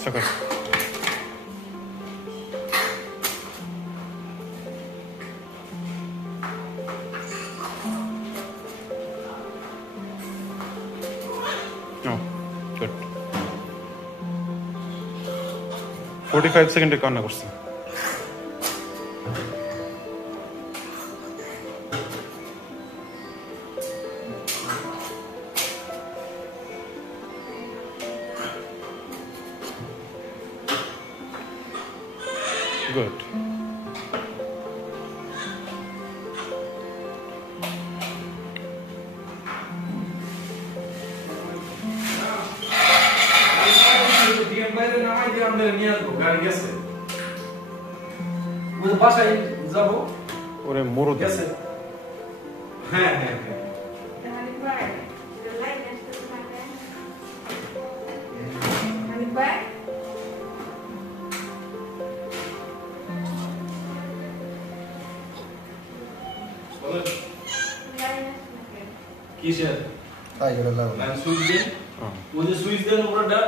It's okay. No, good. 45 seconds কান্না করছে। Good. ওরে মোরো গেছে। হ্যাঁ কিসের তাই করে লাও লাইন সুইচ দেন ওই যে সুইচ দেন উপরটা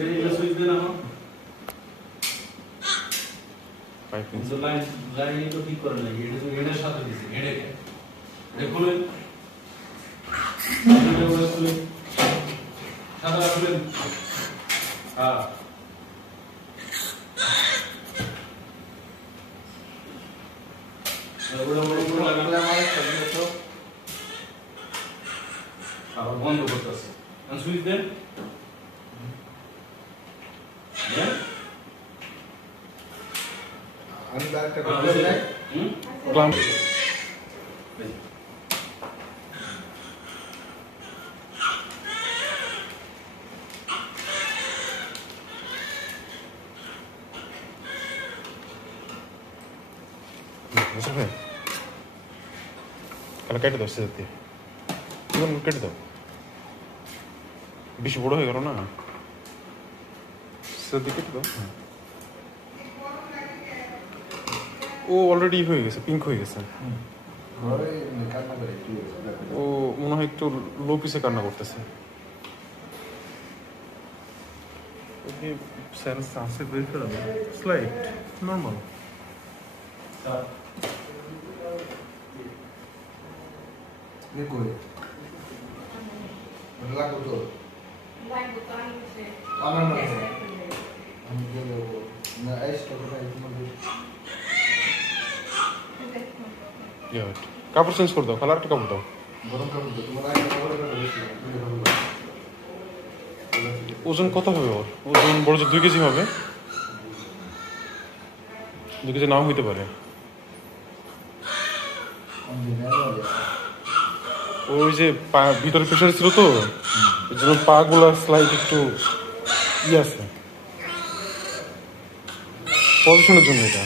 এই সুইচ দেন এখন তো লাইন তো ঠিক করে নাই এটা তো হেডের সাথে দিছি হেডে দেখুন সাদা খুলেন হ্যাঁ আবার বন্ধ করতেছে সুইচ দেন আমি ব্যাগটা খুলে দেই ক্লাম্প কালা কেটে দাও সেটা দিয়ে কেটে দাও বেশি বড় হয়ে গেল না সেটা দিয়ে কেটে দাও ও অলরেডি হয়ে গেছে পিঙ্ক হয়ে গেছে ও মনে হয় একটু লো পিসে কান্না করতেছে সেন্স আছে বের করে দাও স্লাইড নর্মাল নে কই লাগো তো আনা না আমি গেলো না আইস তো কোথায় তোমাদের কাপড় চেঞ্জ করে দাও কালার একটা কাপড় দাও গরম কাপড় দাও তোমার আগে কাপড় বেশি ওজন কত হবে ওর ওজন বড় যে 2 কেজি হবে 2 কেজি নাও হইতে পারে ওই যে পা ভিতরে প্রেশার ছিল তো এই জন্য পা গুলা স্লাইড একটু আছে পজিশনের জন্য এটা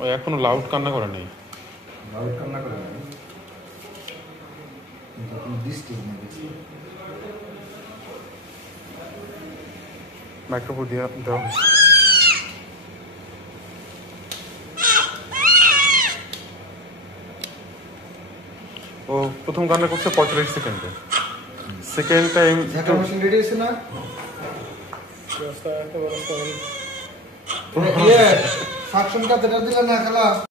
ও এখনো লাউড কান্না করে নেই লাউড কান্না করে না কিন্তু দিস্তি না দিস্তি মাইক্রোফোন দিয়ে দাও ও প্রথম কান্না করছে 45 সেকেন্ডে সেকেন্ড টাইম ঝাঁকা মেশিন রেডি আছে না রাস্তা একটা বড় সাকশন কাতে দিলা না খালা